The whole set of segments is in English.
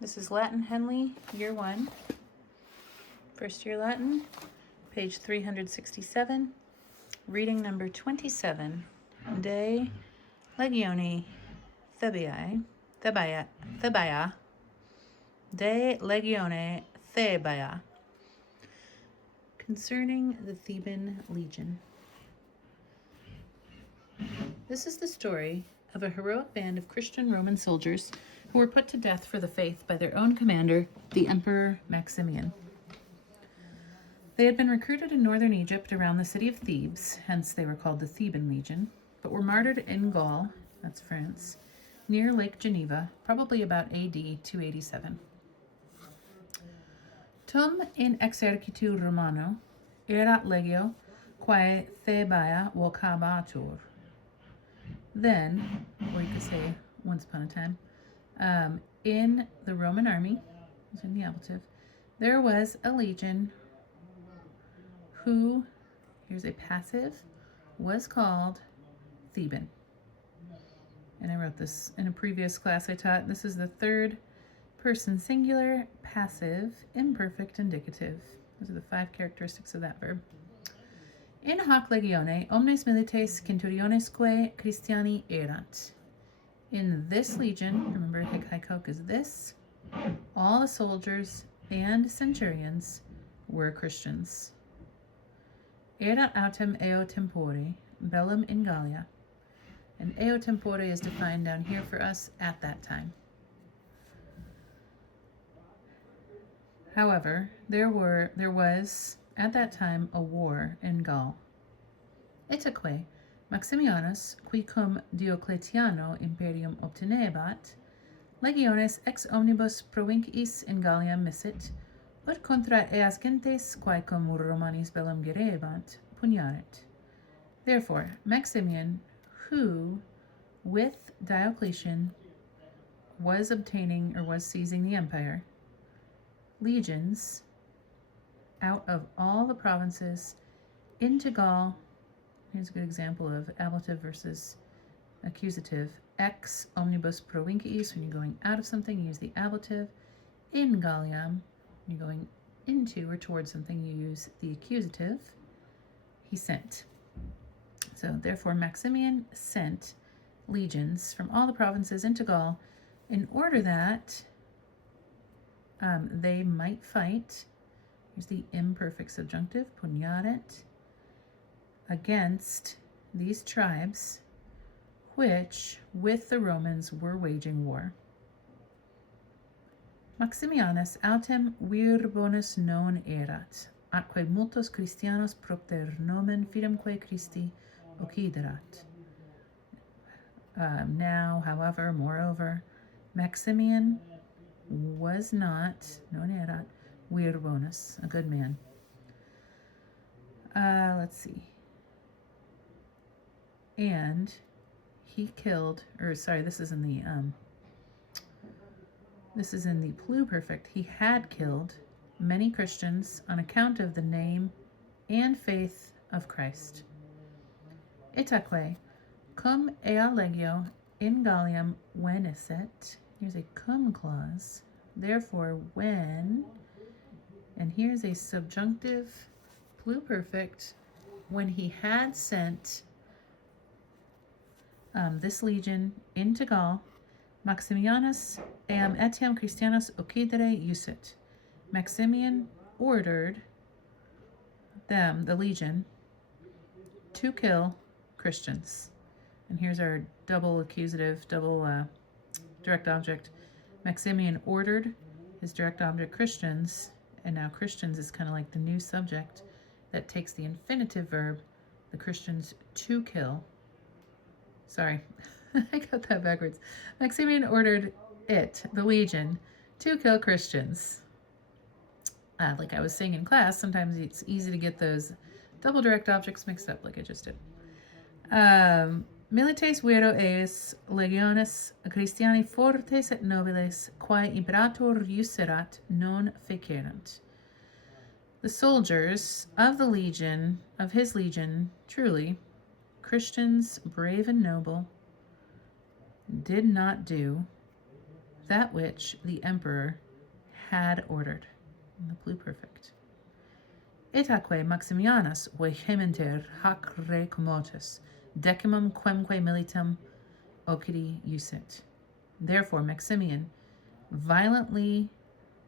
This is Latin Henle, Year 1, First Year Latin, page 367, reading number 27, De Legione Thebae, De Legione Thebae, concerning the Theban legion. This is the story of a heroic band of Christian Roman soldiers who were put to death for the faith by their own commander, the Emperor Maximian. They had been recruited in northern Egypt around the city of Thebes, hence they were called the Theban Legion, but were martyred in Gaul, that's France, near Lake Geneva, probably about AD 287. Tum in exercitu Romano erat legio quae Thebae vocabatur. Then, or you could say once upon a time, in the Roman army, in the ablative, there was a legion who, here's a passive, was called Theban. And I wrote this in a previous class I taught. This is the third person singular, passive, imperfect, indicative. Those are the 5 characteristics of that verb. In hoc legione, omnes milites centurionesque Christiani erat. In this legion, remember hikok is this, all the soldiers and centurions were Christians. Erat autem eo tempore, bellum in Gallia. And eo tempore is defined down here for us at that time. However, there was at that time a war in Gaul. Itaque Maximianus, qui cum Diocletiano imperium obtenebat, legiones ex omnibus provinciis in Gallia missit, ut contra eas gentes quae cum Romanis bellum gerebant, puniaret. Therefore, Maximian, who with Diocletian was obtaining or was seizing the empire, legions out of all the provinces into Gaul. Here's a good example of ablative versus accusative. Ex omnibus provinciis, when you're going out of something, you use the ablative. In Galliam, when you're going into or towards something, you use the accusative. He sent. So therefore, Maximian sent legions from all the provinces into Gaul in order that they might fight. Here's the imperfect subjunctive, puniaret, against these tribes which with the Romans were waging war. Maximianus autem vir bonus non erat, atque multos Christianos propter nomen fidemque Christi occiderat. Now, however, moreover, Maximian was not, non erat, vir bonus, a good man. Let's see. And he killed, this is in the pluperfect. He had killed many Christians on account of the name and faith of Christ. Itaque, cum ea legio in Gallium venisset. Here's a cum clause. Therefore, when, and here's a subjunctive pluperfect, when he had sent this legion into Gaul, Maximianus eam etiam Christianus occidere usit. Maximian ordered them, the legion, to kill Christians. And here's our double accusative, double direct object. Maximian ordered his direct object Christians, and now Christians is kind of like the new subject that takes the infinitive verb, the Christians to kill. Sorry, I got that backwards. Maximian ordered it, the legion, to kill Christians. Like I was saying in class, sometimes it's easy to get those double direct objects mixed up like I just did. Milites vero eis legiones Christiani fortes et nobiles, quae imperator userat, non fecerant. The soldiers of the legion, of his legion, truly, Christians brave and noble, did not do that which the emperor had ordered. In the pluperfect. Itaque Maximianus vehementer hac re commotus, decimum quemque militum ocidi usit. Therefore Maximian, violently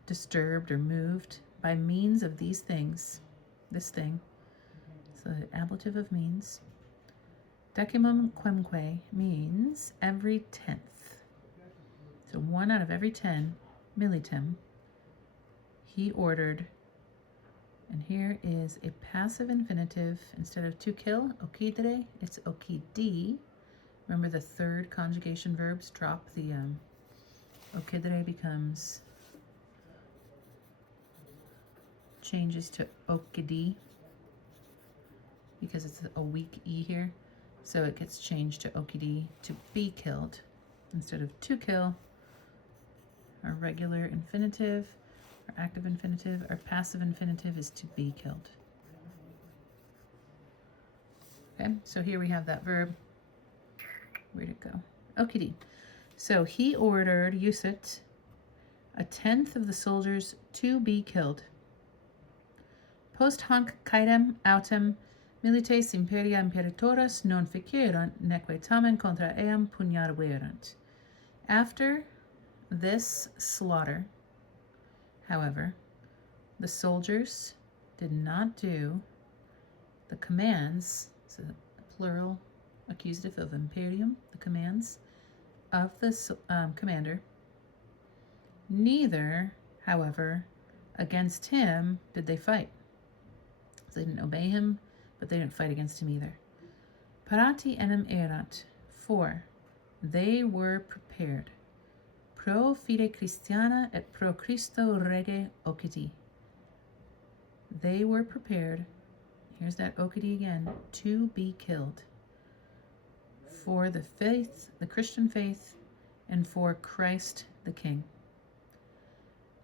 disturbed or moved by means of these things, this thing, so the ablative of means, decimum quemque means every 10th. So 1 out of every 10 militum, he ordered, and here is a passive infinitive. Instead of to kill, occidere, it's occidi. Remember the third conjugation verbs drop the occidere becomes, changes to occidi because it's a weak E here. So it gets changed to occidi, to be killed. Instead of to kill, our regular infinitive, our active infinitive, our passive infinitive is to be killed. Okay, so here we have that verb. Where'd it go? Occidi. So he ordered, usit, 1/10 of the soldiers to be killed. Post hanc caedem autem milites imperia imperatoras non fecerunt neque tamen contra eam puniaverunt. After this slaughter, however, the soldiers did not do the commands, so the plural accusative of imperium, the commands of the commander. Neither, however, against him did they fight. So they didn't obey him, but they didn't fight against him either. Parati enim erat, for they were prepared. Pro fide Christiana et pro Christo rege occidi. They were prepared, here's that occidi again, to be killed for the faith, the Christian faith, and for Christ the King.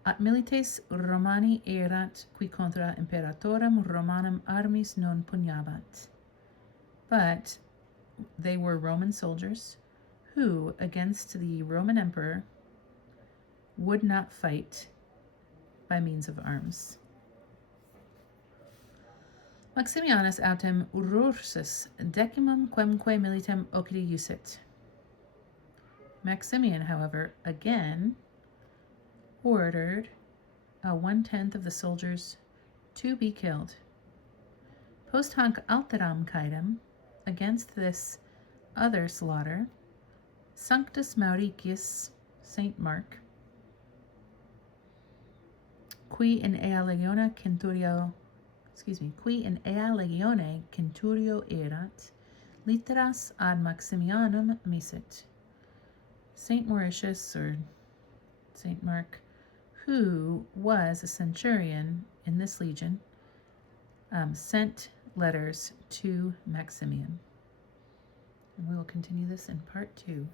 At milites Romani erat qui contra imperatorem Romanum armis non pugnabat. But they were Roman soldiers who, against the Roman emperor, would not fight by means of arms. Maximianus autem ursus decimum quemque militem occidi usit. Maximian, however, again ordered 1/10 of the soldiers to be killed. Post hanc alteram caedem, against this other slaughter, Sanctus Mauricius, Saint Mark, qui in ea legione centurio erat, litteras ad Maximianum misit. Saint Mauritius, or Saint Mark, who was a centurion in this legion, sent letters to Maximian. And we will continue this in part 2.